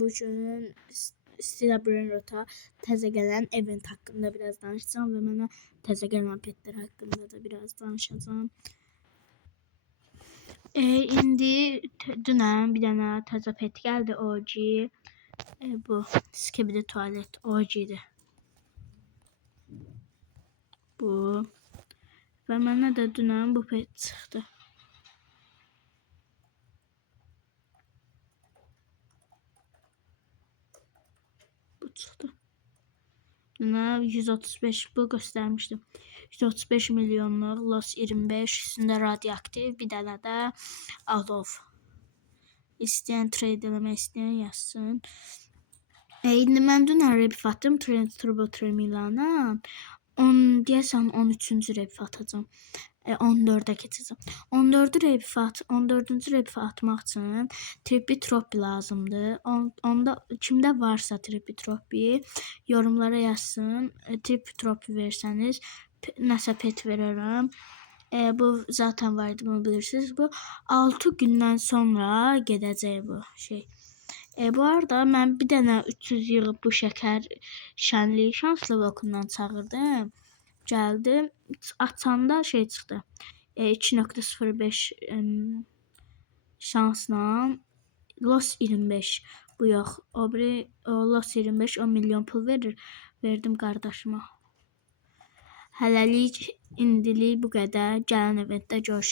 bugün Stila Brunrota təzə gələn event haqqında biraz danışacağım və mənə təzə gələn petlər haqqında da biraz danışacağım. İndi dünən bir dənə təzə pet gəldi, OG. Bu Skibidi tualet OG'dir. Bu və mənə də dünən bu pet çıxdı. Çıxdı. Buna 135 bu göstermiştim. 135 milyonluq Los 25 üstündə radioaktiv, bir dənə də Alov. İstəyən trade eləmək istəyən yazsın. İndi mən dünən rep atdım Turbo Milana. Deyəsən 13-cü rep atacağım. 14'e keçəcəm. 14-cü rep atmaq üçün Trippy Troppy lazımdır. Onda kimdə varsa Trippy Troppy yorumlara yazsın. Trippy Troppy versəniz nəsə pet verərəm. Bu zaten vardı, bunu bilirsiniz. Bu 6 gündən sonra gedəcək bu şey. Bu arada mən bir dənə 300 yığıb bu şəkər şənliyi şanslı lokundan çağırdım. Geldi. Açanda şey çıxdı. 2.05 şansla Los 25. Bu yox. O Los 25 10 milyon pul verir. Verdim qardaşıma. Hələlik indilik bu qədər. Gələn eventdə görüşürük.